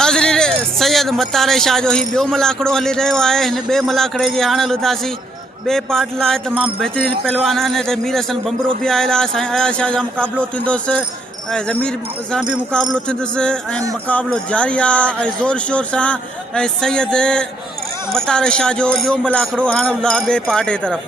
नाज़रीन सैयद मतार शाह जो ही ॿियो मलाखड़ो हली रहियो आहे। हिन ॿिए मलाखड़े जे हाणे हलंदासीं ॿिए पार्ट लाइ तमामु बहितरीनु पहलवान आहिनि। हिते मीर हसन बंबरो बि आयल आहे। साईं अयाज़ शाह सां मुक़ाबिलो थींदुसि ऐं ज़मीर सां बि मुक़ाबिलो थींदुसि ऐं मुक़ाबिलो जारी आहे ऐं ज़ोर शोर सां। ऐं सैयद मतार शाह जो ॿियो मलाखड़ो हाणे हलंदो आहे ॿिए पार्ट जे तरफ़।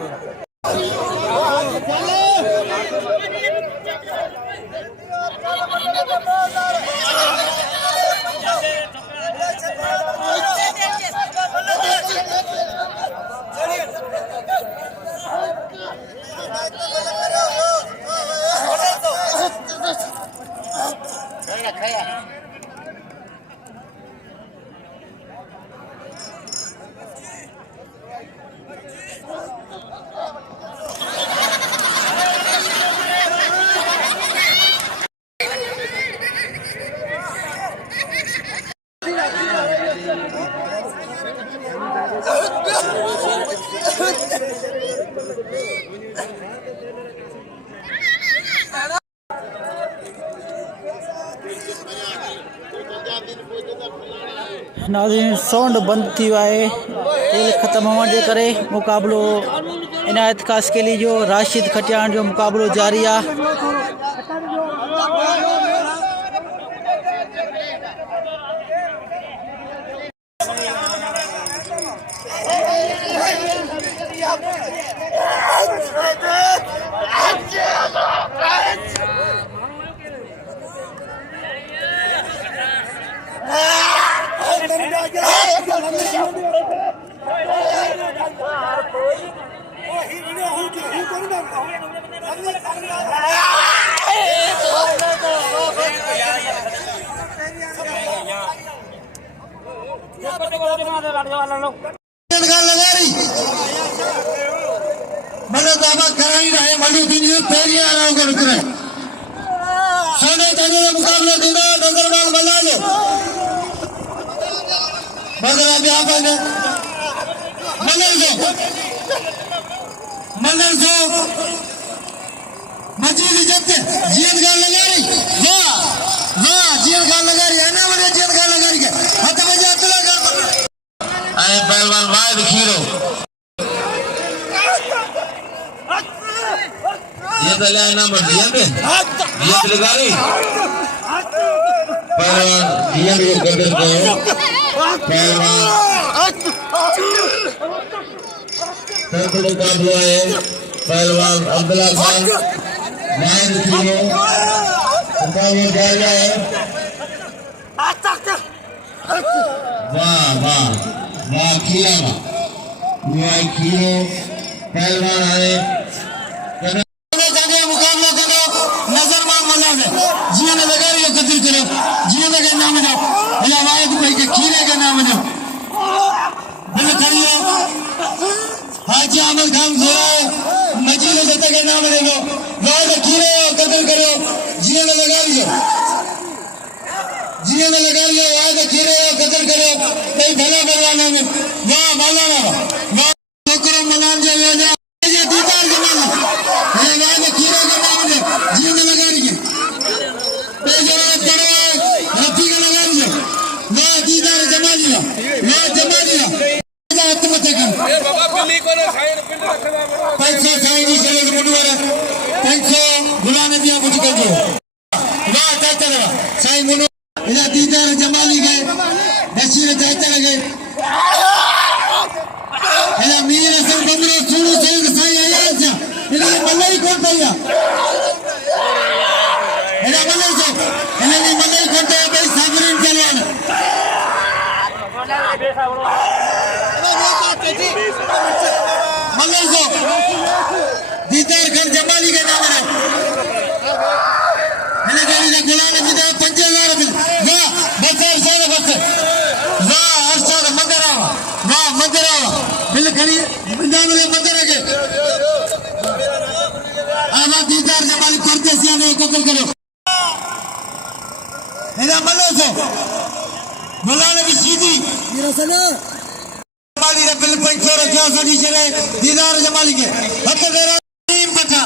नाज़रीन साउंड बंद थी वियो आहे। तेल ख़त्म हुअण जे करे मुक़ाबिलो इनायत कासकेली जो राशिद खटियाण जो मुक़ाबिलो जारी आहे। मुकाबला है पहलवान अब्दुल्ला खान नायब खीरो मुकाबला जारी है। वाह वाह वाह खीरा वाह खीरो पहलवान है मुकाबला करो नजर मां मना में जिया ने लगा रही कदर करो जिया के नाम जो या वाह भाई के खीरे के नाम जो बिल करियो हाजी अहमद खान जोरा मजीद जता के नाम ले लो वाह खीरे कदर करो जिया ने लगा लियो वाह खीरे कदर करो कई भला करवाना में वाह मौलाना वाह छोकरो मलान जे ये दीदार जमाना ये वाह खीरे के नाम ले जिया ने लगा लियो पे जवाब करो रफी का लगा लियो वाह दीदार जमा लियो वाह जमा लियो पैसा साईं जी चले मुनवर पैसा बुलाने दिया कुछ कर दो वाह चाचा साईं मुनवर इधर दीदार जमाली गए बशीर चाचा लगे इधर मीर हसन बंबरो सुनो सैयद साईं अयाज़ शाह इधर मलाई कौन भैया इधर मलाई से इधर मलाई कौन है भाई साबरीन पहलवान मलाई को दीदार घर जमाली के नाम है मैंने कहा इन्हें गुलाम जी ने 5000 रुपए वाह बसर सारे बसर वाह अरशद मंदरावा वाह मंदरावा बिल खड़ी बिंदान में मंदर के आवा दीदार जमाली परदेसिया ने कबूल करो इन्हें मलो से बुलाने की सीधी मेरा सना जमाली ने बिल 500 रखा सदी चले दीदार जमाली के हत्ते तेरा टीम पठा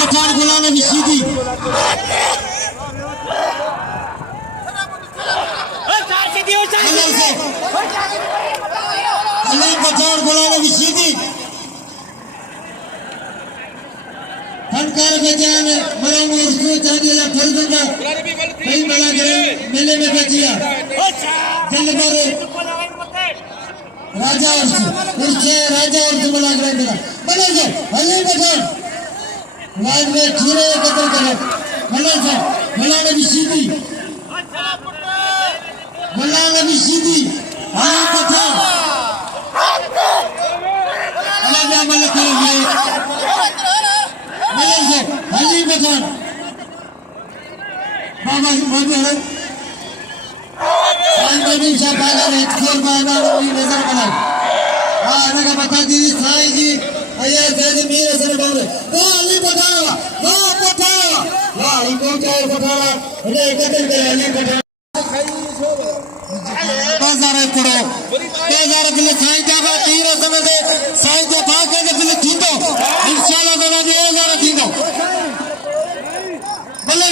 पठान बुलाने की सीधी अलग से अली पठान गुलाम विशीदी फनकार बजान मरम उर्सू चांदीला फर्जुगा कई बड़ा मेले में बचिया जलबारे राजा उर्से राजा उर्से बड़ा ग्रंथरा बने से अली पठान लाइन में खीरे कतल करो बने से गुलाम विशीदी अली पठान अलग अमल करेंगे अली पठान बाबा है साईं शाह बाजार खेल मैदान में नजर बनाए आने का बता दीजिए साईं जी अय्या जैसे मेरे सर बोले वो अली पठान वाह इनको चाहे पठान उन्हें कतल करे अली पठान बाजार करो बाजार के लिए साईं का तीर समय से साईं को भाग के लिए थींदो इंशाल्लाह बाबा जी बाजार थींदो बोले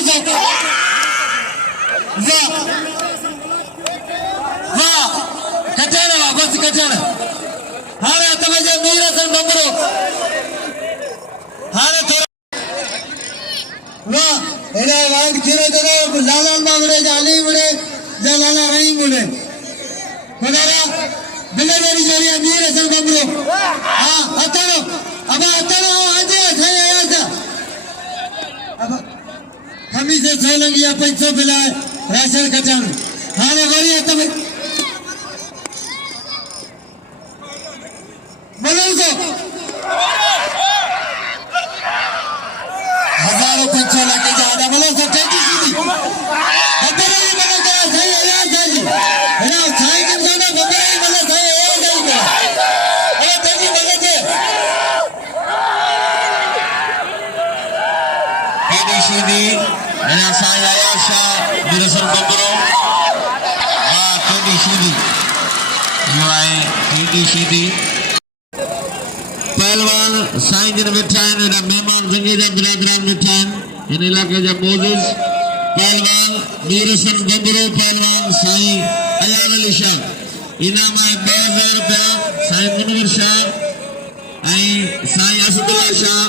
वाह कचरा बस कचरा हारे तवजे मीर हसन बंबरो हारे थोड़ा वाह एला वाइट खीरे दे लाला मांगड़े जाली मुड़े लाला रही मुड़े बगारा बिले मेरी जोड़ी मीर हसन बंबरो हां अतरो अब अतरो आजे थे आजा अब हमी से सोलंगिया 500 बिलाए राशन कचन हारे वरी तब बोलो हजारों 500 लेके जा रहा बोलो टेटी सीधी बदले ही बोलो क्या सही है यार जी ना साईं के जाना बदले ही बोलो सही है यार जी ए तेजी बोले थे टेटी सीधी ना साईं आया शाह बिरसन बंबरो हां टेटी सीधी युवाए टेटी सीधी पहलवान साईं जिन बैठा है मेरा मेहमान जंगीरा बिरादरान बैठा है इन इलाके जा मोजिज पहलवान मीरसन बंबरो पहलवान साईं अयाद अली शाह इनाम है 2000 रुपया साईं मुनवर शाह साईं असदुल्ला शाह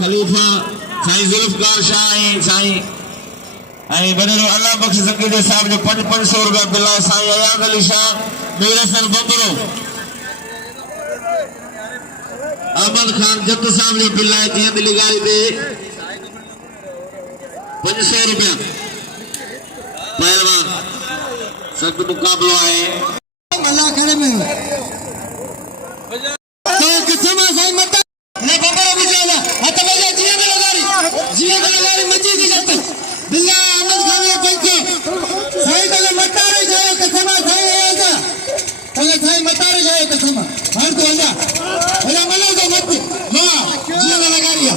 खलीफा साईं जुल्फकार शाह साईं बनेरो अल्लाह बख्श जंगीरे साहब जो 500 रुपया बिला साईं अयाद अली शाह मीरसन बंबरो अहमद खान जत साहब जो बिल है तीन मिली गाड़ी पे 500 रुपया पहलवान सख्त मुकाबला है अल्लाह करे में तो किसमा सही मत ने बंबरा बिचारा हत बजे जिया में लगारी मजी की जाते बिल्ला अहमद खान ने पंखे सही तो मत रे जाए किसमा सही है जा तो सही मत रे जाए किसमा हर तो आजा अरे मले तो मत हां जिया में लगारिया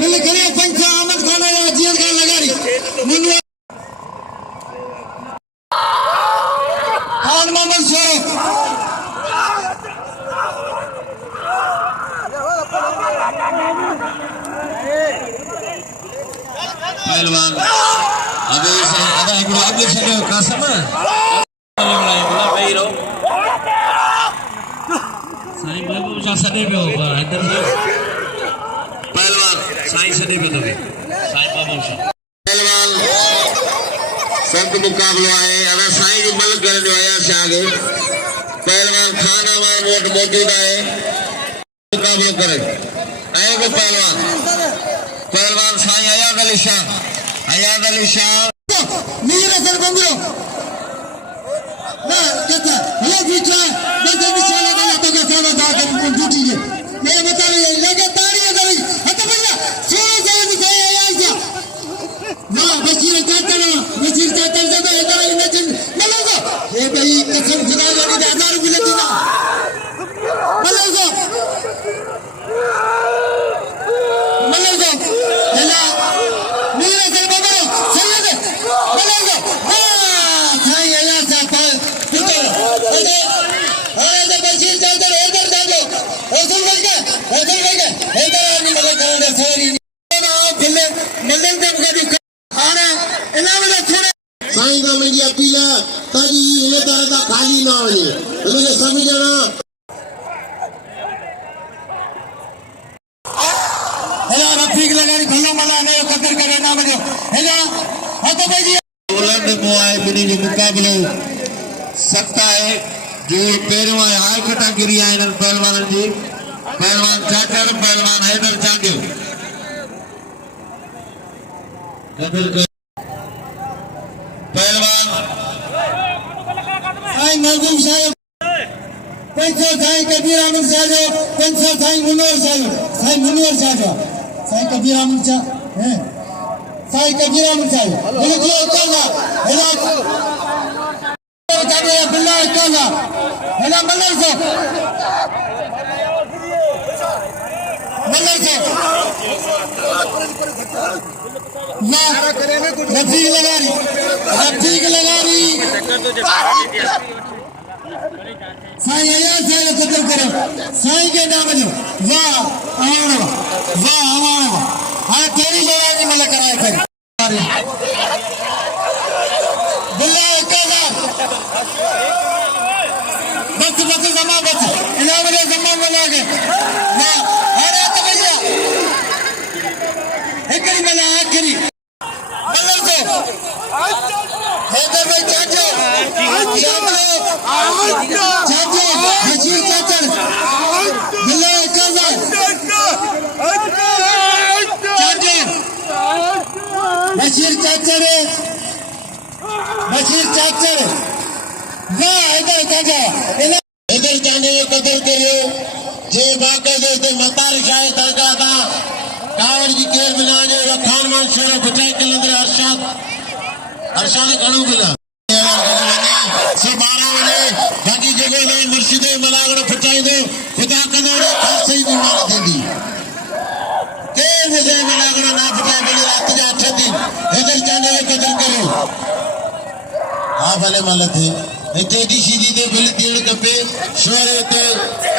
बिल करे पंखा अहमद खान या जिया का लगारी मुन्ना खान मोहम्मद शरीफ पहलवान अबे से अदा एक अगले से कासम बोला भाई रो साईं बाबू जा सदे पे होगा इधर पहलवान साईं सदे पे तो साईं बाबू से पहलवान संत मुकाबला है अगर साईं की मल कर जो आया शागे पहलवान खाना में वोट मौजूद है मुकाबला करे आए को पहलवान साईं अयाद अली शाह मीर हसन बंबरो ना कहता ये बीचा बस बीचा लगा तो का सेवा दा कर ड्यूटी है मैं बता रही है लगातार ये दरी हत भैया सोनो से दिखाई आया जा ना बशीर चाचा से तो इधर इमेजिन मलोगा ये भाई कसम खुदा की 1000 रुपए लेती ना मलोगा चला मीर हसन बंबरो सैयद मलोगा हां थाई आया सा पिटर इनके सभी जना हेलो रफीक लगानी भलो मला ने कदर करे ना बजो हेलो हां तो भाई बुलंद मुआए बिनी जो मुकाबलो सकता है जो पेरवा हाय कटा गिरी आए पहलवान जी पहलवान चाचड़ पहलवान हैदर चांडियो कदर पहलवान आई महबूब साहब पंचो साईं कबीर अहमद साहब पंचो साईं मुनवर साहब साईं कबीर अहमद साहब हैं साईं कबीर अहमद साहब बिल्कुल काला हेला काले बिल्ला काला हेला मल्लर साहब ना रफीक लगा रही साईं आया साईं कदर करो साईं के नाम जो वाह आवाण हां तेरी लड़ा की मल कराए फिर बिल्ला काला बस जमा बस इनाम में जमा बना के वाह अरे तो भैया एकरी मला आखरी मल्लर से हैदर भाई चाचा हजीर चाचड़ बिल्ला काला बशीर चाचड़ वाह हैदर चाचा हैदर चांडियो कदर करियो जे बाकायदे ते मतार शाह दरगाह दा कावड़ जी केर बिना जो रखान मान शेर बचाई कलंदर अरशाद कणु बिला से 12 बजे बाकी जगह ने मुर्शिद मलागड़ फटाई दे खुदा कदर खासे ही बीमार देंदी केर से मलागड़ ना फटाई बड़ी रात जा 8 दिन हैदर चांडियो कदर करो हां भले मालत है तेजी सीधी दे बिल तीड़ कपे शोरे ते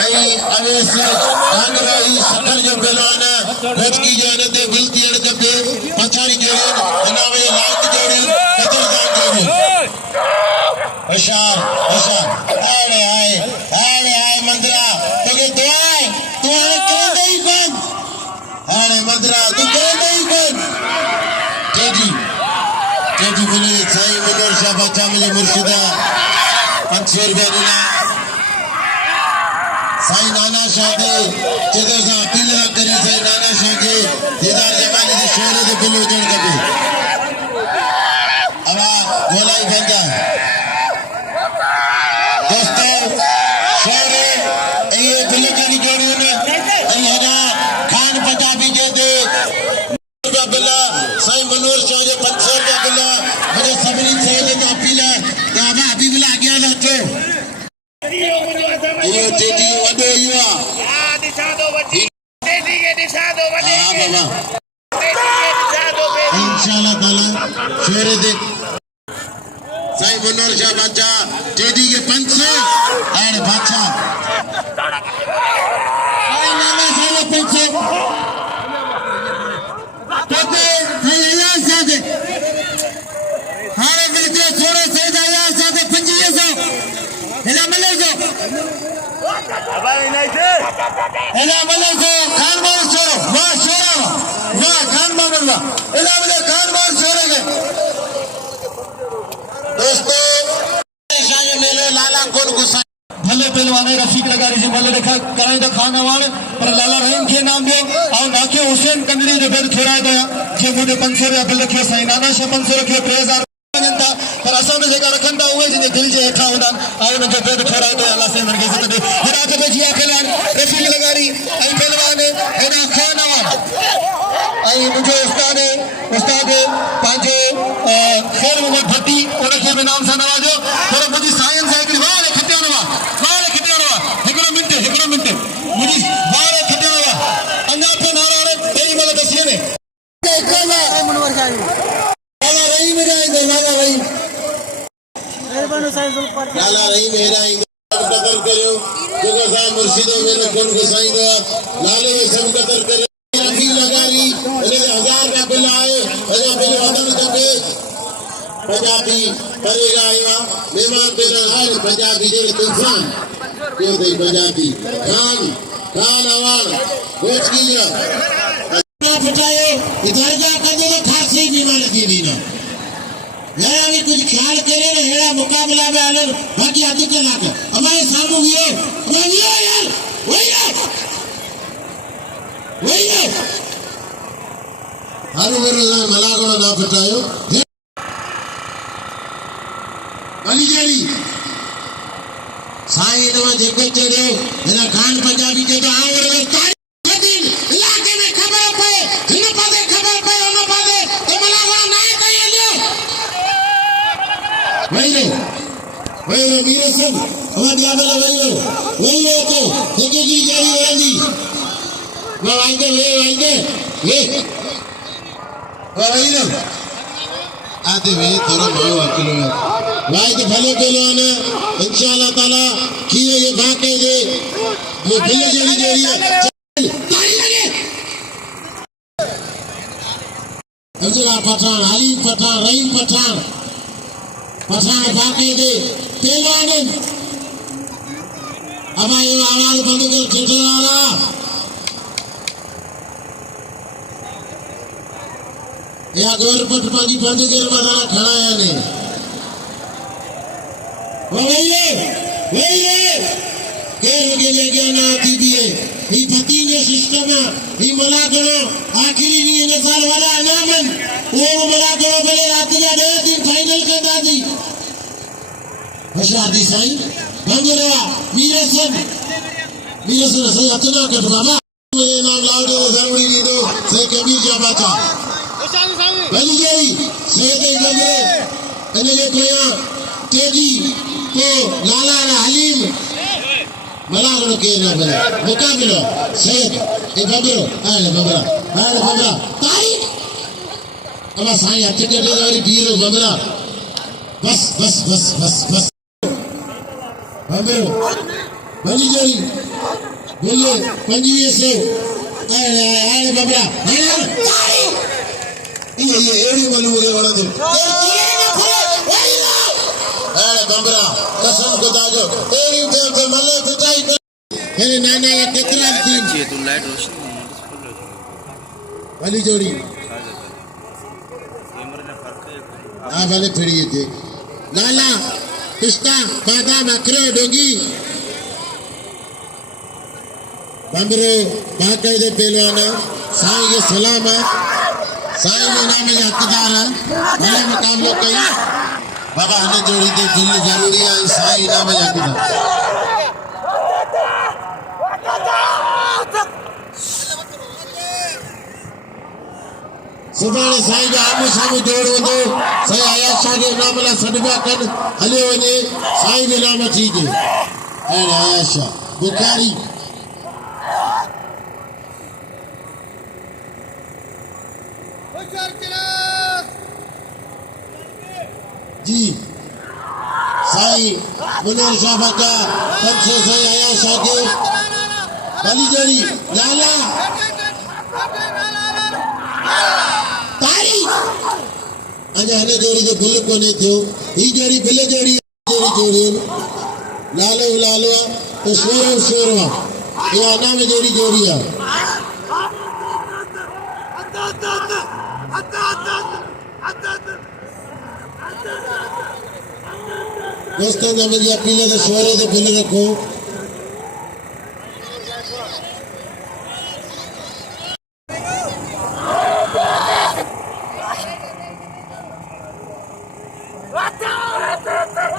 आई अवेस कांगराई सकल जो बेलाना रज की जाने ते बिल तीड़ कपे पछाड़ी जोड़े इनावे लाइक जोड़े कदरदान जोड़े अशार आए मंदरा तो के दुआए करे नहीं कौन आने मंदरा तू करे नहीं कौन तेजी बोले साईं मनोहर शाह बच्चा मुझे मुर्शिदा 500 रुपया देना साईं नाना शाह दे जदों सा अपील ना करी साईं नाना शाह के दीदार जमाने दे शोरे दे बिल वजन कबे अवा गोलाई बंदा दोस्तों शोरे ये बिल जनी जोड़ी ने अल्लाह खान पंजाबी दे दे बिला साईं मनोहर शाह जे 500 रुपया बिला मुझे सबरी से ले तो अपील है दावा हबीब ला गया ना तो ये तेजी वडो युवा दिशा दो बच्ची तेजी के दिशा दो बच्ची बाबा दिशा दो इंशाल्लाह ताला शेरे दे साईं मनोहर शाह बादशाह तेजी के 500 और बादशाह साईं नाना साहब 500 तोते भैया साथे हारे मिलके थोड़े से आया साथे 2500 हेला मल्लर से भाई नहीं थे हेला मल्लर से खान बार छोड़ो वाह खान बार हेला मल्लर खान बार छोड़ेंगे दोस्तों शाह मेले लाला कौन गुस्सा भले पहलवाने रफीक लगारी से भले देखा कराई तो खाना वाले पर लाला रहीम के नाम दियो और नाके हुसैन कंगड़ी जो बेद थोड़ा दया जे मुझे 500 रुपया बिल रखियो साईं नाना से 500 रखियो 3000 जनता पर असां ने जेका रखंदा हुए जिने दिल जे हेठा होदा और उनके बेद थोड़ा दया अल्लाह से उनके इज्जत दे हिरा के बेजिया खेलान रफीक लगारी आई पहलवान एना खाना वाला आई मुझे उस्ताद पांजे खैर मोहम्मद भट्टी उनके भी नाम से नवाजो पर मुझे साइंस है कि वाह खटियानवा हिकड़ो मिंट मुझे वाह खटियानवा अन्ना पे नारा तेरी मदद दसिए ने मुनवर साहब वाला रही मेरा वाला रही मेहरबानी साईं जुल्फर लाला रही मेरा कदर करियो जेको सा मुर्शिदो में कौन गुसाई दो लाले में सब कदर करे रफी लगारी इने 1000 रुपया बिल आए 1000 बिल वतन कबे पंजाबी करेगा आया मेहमान तेरा हाल पंजाबी जेल तूफान क्यों दे पंजाबी खान आवाज कोच की जा फटाए इधर जा कदे तो खासी बीमार थी दी ना यार अभी कुछ ख्याल करे ना हेड़ा मुकाबला में आलन बाकी आदि के लाके हमारे सामू वीरो यार वही है हर वर्ग मलागोड़ा ना फटायो अली जारी साईं नवा जेको चढ़ो एना खान पंजाबी जे तो आवर में तारीख दिन इलाके में खबर पे हिन पासे खबर पे ओन पासे तो मलागोड़ा ना कहियो लियो वही वीर सिंह हमार दियाबला वही तो जेके की जारी होंदी मैं आएंगे ले वही ना आते वे थोड़ा माओ अकेले में वाई तो भले केलो आना इंशाल्लाह ताला किए ये भागे दे वो बिल्ली जड़ी जड़ी है ताली लगे अजरा पठान अली पठान रहीम पठान भागे दे पहलवान अब ये आवाज बंद कर ठेठेवाला या गोरपट पाजी बंद कर मदाना खड़ा है ने वही के रोगे ले गया ना दीदिए ही पति ने सिस्टम ही मना करो आखिरी नहीं ने साल वाला अनामन वो मना करो पहले रात का 2 दिन फाइनल कर दादी हशादी साईं भंगरा वीरसन सही अतना कट बाबा मेरे नाम लाउडे जरूरी नहीं दो सही कबीर जा बाचा बली गई सेदे गंगे अने कोया तेजी को लाला हलीम मलागड़ो के ना बने मुकाबला सेद ए बबरा ताई अब साईं हथ के वाली बीरो बबरा बस बबरो बली गई बोले 2500 आए बबरा ये एड़ी मालूम होगे वाला दिन अरे बंबरा कसम खुदा जो तेरी पे मले पिटाई कर मेरे नाना का कितना दिन ये तो लाइट रोशनी वाली जोड़ी कैमरे ने फर्क है हां वाले फिरी थे नाला पिस्ता बादाम अखरोट डोंगी बंबरो बाकायदे पहलवाना साईं के सलाम है साईं ने नाम में हकदार है बड़े मुकाबले कई बाबा हने जोड़ी थी दिल जरूरी है साईं नाम में हकदार सुबह साईं जो आमू सामू जोड़ वंदो साईं आया शाह के नाम ला सदबा कर हले वने साईं के नाम थी जे अरे आया शाह बुखारी जी साईं मुनीर शाह का 500 साईं आया शाह के वाली जोड़ी लाला तारी अजा हने जोड़ी जो बिल कोने थियो ही जोड़ी बिल जोड़ी लालो तो शोरवा ये आना में जोड़ी है दोस्तों ने मेरी अपील है तो शोरे तो बिल रखो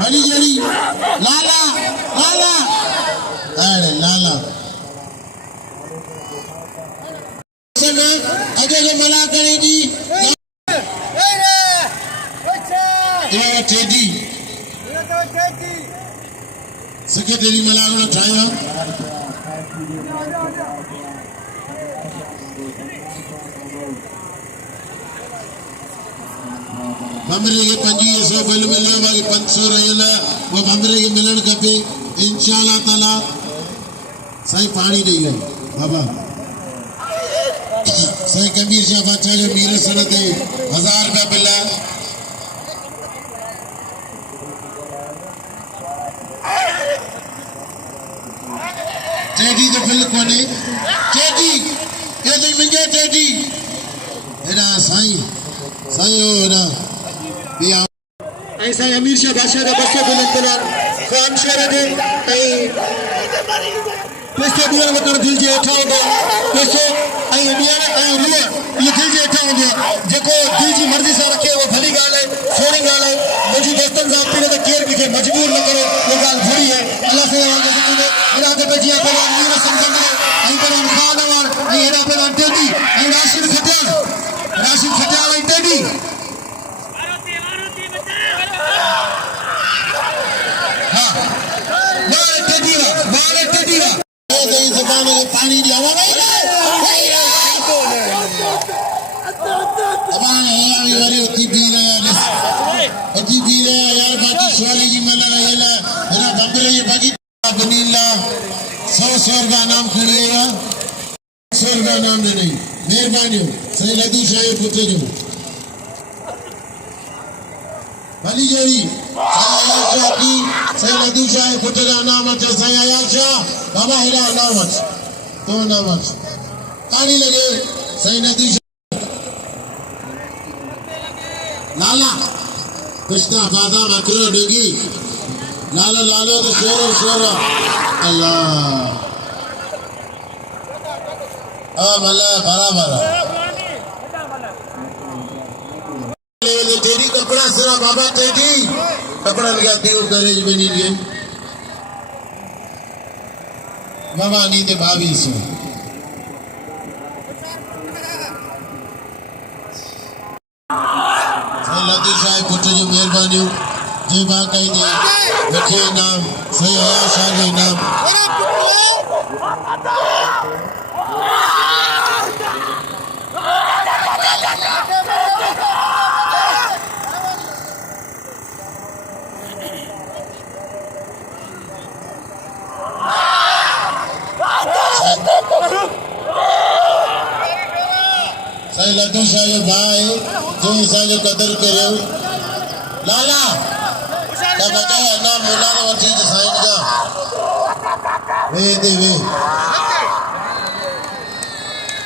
हरी जड़ी लाला अरे लाला अजय जो मना करेगी टेडी सेक्रेटरी मलागड़ा ठाया बमरे के 2500 बिल मिलने वाली 500 रहेला वो बमरे के मिलन कपे इंशाल्लाह ताला सही पानी नहीं है बाबा सही कबीर शाह बादशाह जो मीर सनत 1000 रुपया मिला टेडी तो फिल कोने टेडी ये तो मिंगे टेडी एरा साईं साईं ओरा बिया ऐसा अमीर शाह बादशाह का बच्चे बिलन तलार खान शेर दे पैसे दिया वतन दिल जे उठा होगा पैसे आई इंडिया आई रुआ ये दिल जे उठा होगा जेको दिल जी मर्जी से रखे वो भली गाल है सोनी गाल है मुझे दोस्तन साहब पीने तो केयर के मजबूर न करो वो गाल बुरी है अल्लाह से आवाज देती है इरा के बजिया पर मीर समझ आई पर खान और आई इरा पर टेडी आई राशिद खटियाल आई टेडी पानी दिया यार बाकी शोले की मला रहेला बंबरे ये बाकी बनीला 100 का नाम खड़ेगा 100 का नाम नहीं मेहरबानी सही लदू शाह पुत्र जो भली जोड़ी की सही लदू शाह पुत्र का नाम अच्छा सही आयाल शाह बाबा हिरा नाम अच्छा तो नाम अच्छा ताली लगे सही लदू लाला कृष्णा फादा मकरो डगी लाला लालो तो शोर अल्लाह मल्ला बराबर तेरी कपड़ा सिरा बाबा तेरी कपड़ा लगाती हूँ करेज बनी लिए बाबा नींद भाभी सो लदी शाह पुत्र जो मेहरबानी जे बा कही दे रखे नाम सही आया शाह के नाम सही लड्डू शाह जो भाई जो इंसान जो कदर करो लाला क्या बचा है ना मुला ना वंशी साइन का वे दे वे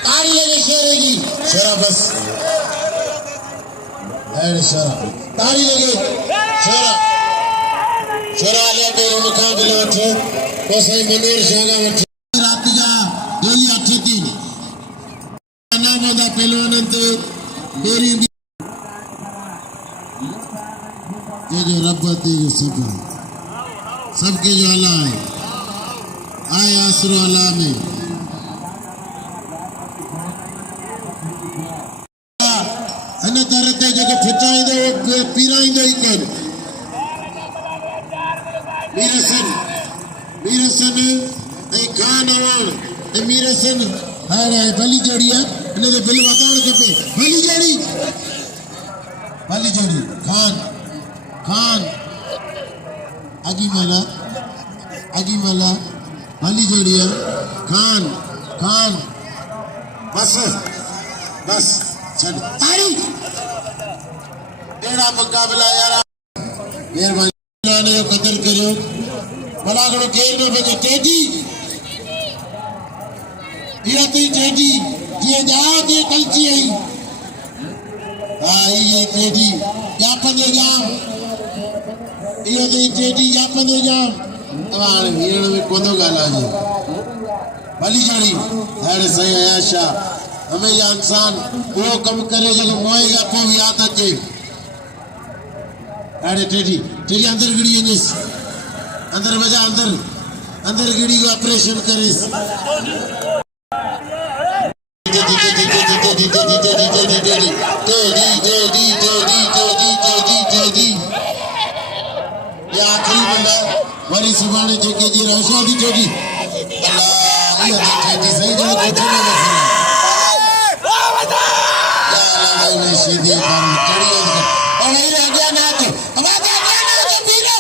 ताड़ी लगे शेरेगी शेरा बस ऐड शेरा ताड़ी लगे शेरा शेरा ले तेरे मुखां बिलो उठो को सही मनोर शागा उठो रात जा दोली 8-3 नाम होता पहलवान तो मेरी ये जो रब है जो सब है सबके जो अल्लाह है आए आसरो अल्लाह में अन तरते जो फिटाई दो वो पीराई दो इकन मीरसन ए खान और मीरसन हारे भली जोड़ी है इन्हें तो बिल बताओ के पे भली जोड़ी खान आगी माला भली जोड़ी है खान बस चल तारी तेरा मुकाबला यार मेहरबानी ने कदर करो बड़ा करो खेल में बगे टेडी ये ती टेडी ये जा ये कलची आई ये टेडी या पंजे जाम ये ती टेडी या पंजे जाम तवाण वीरण में कोदो गाला जी भली जोड़ी हेड सही आशा हमें ये इंसान वो कम करे जो मोएगा पो याद अचे अरे टेडी अंदर गिड़ी है अंदर बजा अंदर गिड़ी को ऑपरेशन करे ये आखिरी बंदा वरी सुभाणे जेके जी रोशनी जोड़ी अल्लाह ये टेडी सही जो कोठे में बस मैं सीधी काम करी और नहीं रह गया ना तो हमारा गया ना तो पीरो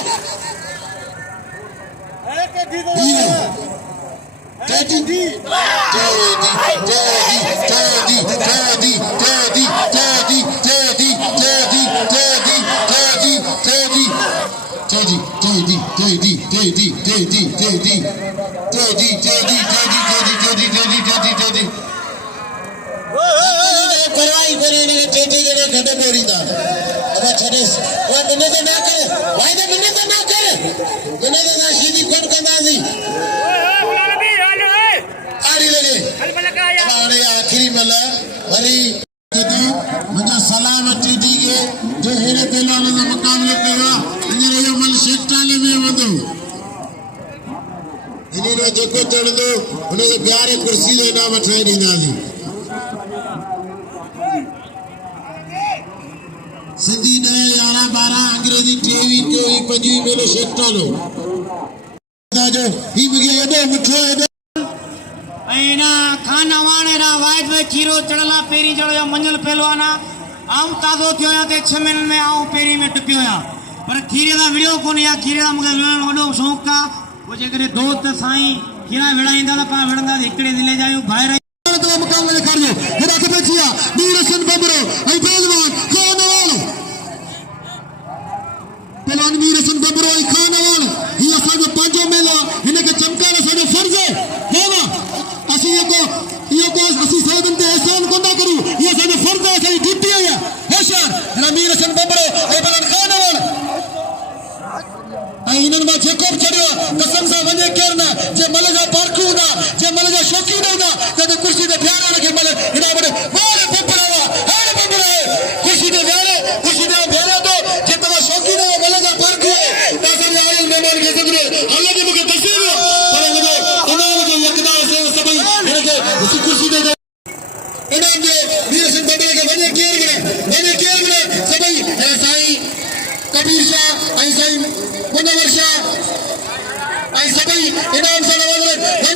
करवाई करे ने चेटी के घटे बोरी दा अब छड़े वो मिने तो ना करे भाई ने मिने तो ना करे मिने तो ना सीधी कोट कंदासी आड़ी लगे हमारे आखिरी मला हरी मुझे सलाम चेटी के जो हेरे दिलाने का मुकाबला करेगा अंदर ये मल शेटाले में वदो इन्हें जेको चढ़ दो उन्हें प्यारे कुर्सी दे ना वठाई दींदासी सिंधी 10 11 12 अंग्रेजी 23 24 25 मेरे शेटालो जो ही मुगे एडो मिठो एडो ऐना खाना वाणेरा वाइट में खीरो चढ़ला पेरी चढ़ो मंजल पहलवाना आऊं ताज़ो थियो या ते 6 महीननि में आऊं पेरी में टपियो या पर खीरे दा वीडियो कोन या खीरे दा मुगे वेण वडो शौक का वो जेकरे दोस्त साईं खीरा विड़ाईंदा त पा विड़ंदा इकड़े दिले जायूं बाहर तो मुकाबला कर लो हेरा के बचिया मीरसन बबरो ऐ पहलवान खानवाल पहलवान मीरसन बबरो ऐ खानवाल ही असा जो पांचो मेला इने के चमकाना साडो फर्ज है होगा असी को असी साधन ते एहसान कोना करू ये साडो फर्ज है सही ड्यूटी है होशियार हेरा मीरसन बबरो ऐ पहलवान खानवाल ऐ इनन मा जेको चढ़ियो कसम सा वने केरना जे मलजा पारखू ना जे मलजा शौकीन ना ते कुर्सी ते प्यारा रखे मल इना बड़े मोरे पपरावा हेरे पपरा कुर्सी ते बेरे तो जे तवा शौकीन है मलजा पारखू ताकर आई मेमन के सगरे अल्लाह के मुके तस्वीर पर मुझे इनाम जो यकदा से सभी इने के उसी कुर्सी ते इनाम जो वीरसन बबरे के वने केर गने सभी साईं कबीर शाह ऐ साईं मुनव्वर शाह ऐ सभी इनाम से नवाज